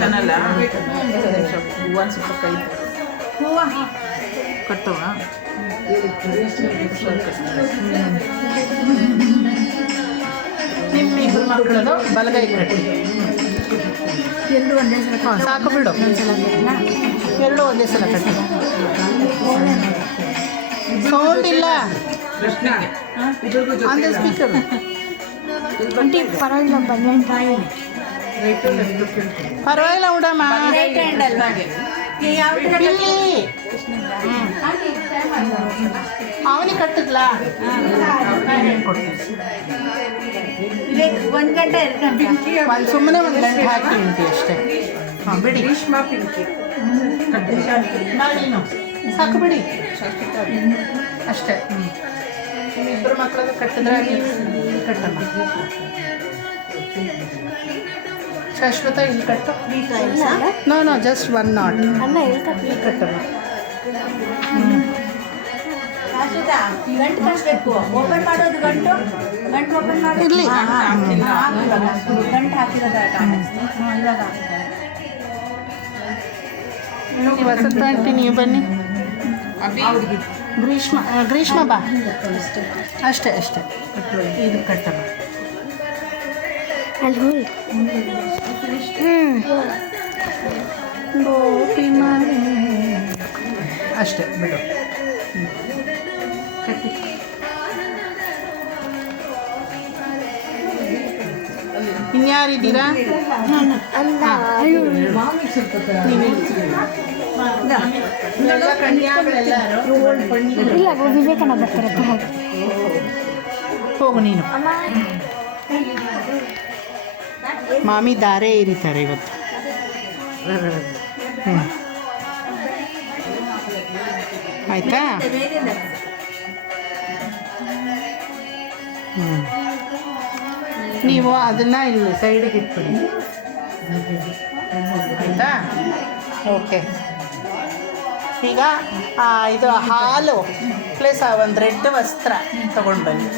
ಕನಲ್ಲ ಹೂವು ಸ್ವಲ್ಪ ಕೈ ಹೂವು ಕಟ್ಟೋಣ ನಿಮ್ಮ ಇಬ್ಬರು ಮಕ್ಕಳದು ಬಲಗೈ ಕಟ್ಟಿ ಎಲ್ಲೂ ಒಂದೇ ಸಲ ಸಾಕು ಬಿಡು ಎಲ್ಲೂ ಒಂದೇ ಸಲ ಕಟ್ಟಿ ಸೌಂಡ್ ಇಲ್ಲ ಅಂದೆ ಸ್ಪೀಕರ್ ಆಂಟಿ ಪರವಾಗಿಲ್ಲ ಬನ್ನಿ ಪರವಾಗಿಲ್ಲ ಉಡಮ್ಮ ಇಲ್ಲಿ ಅವನಿಗೆ ಕಟ್ಟಿದ್ಲಾ ಒಂದು ಗಂಟೆ 2 ಗಂಟೆ ಒಂದು ಸುಮ್ಮನೆ ಒಂದು ಗಂಟೆ ಹಾಕಿ ಉಂಟು ಅಷ್ಟೇ ಹಾಂ ಬಿಡಿ ಗ್ರೀಷ್ಮಾ ಪಿಂಕಿ ನೀನು ಸಾಕು ಬಿಡಿ ಅಷ್ಟೇ ಇಬ್ಬರು ಮಕ್ಕಳದು ಕಟ್ಟಿದ್ರೆ ಇಲ್ಲಿ ಕಟ್ಟಮ್ಮ ಶಾಶ್ವತ ಇಲ್ಲಿ ಕಟ್ಟು ನೋ ಜಸ್ಟ್ 1 ನಾಟ್ ಅಲ್ಲ ಹೇಳ್ತಾ ಕಟ್ಟಮ್ಮ ಗಂಟು ಕಟ್ಟಬೇಕು ಓಪನ್ ಮಾಡೋದು ಗಂಟು ಓಪನ್ ಮಾಡಿ ಇರಲಿ ಗಂಟು ಹಾಕಿರೋದು ಇವಾಗ ವಸಂತ ಆಂಟಿ ನೀವು ಬನ್ನಿ ಗ್ರೀಷ್ಮ ಬಾ ಅಷ್ಟೇ ಇದು ಕಟ್ಟಮ್ಮ ಅಲ್ಲಿ ಹೋಗಿ ಗೋಪಿ ಮನೆ ಅಷ್ಟೇ ಬಿಡು ಕಟ್ಟಿ ಇನ್ಯಾರಿದ್ದೀರಾ ಇಲ್ಲ ವಿವೇಕಾನಂದ ಬರ್ತಾರೆ ಹೋಗು ನೀನು ಮಾಮಿ ದಾರೆ ಏರಿತಾರೆ ಇವತ್ತು ಆಯ್ತಾ ನೀವು ಅದನ್ನು ಇಲ್ಲಿ ಸೈಡಿಗೆ ಇಟ್ಬಿಡಿ ಆಯಿತಾ ಓಕೆ ಈಗ ಇದು ಹಾಲು ಪ್ಲಸ್ ಒಂದು ರೆಡ್ ವಸ್ತ್ರ ತಗೊಂಡು ಬನ್ನಿ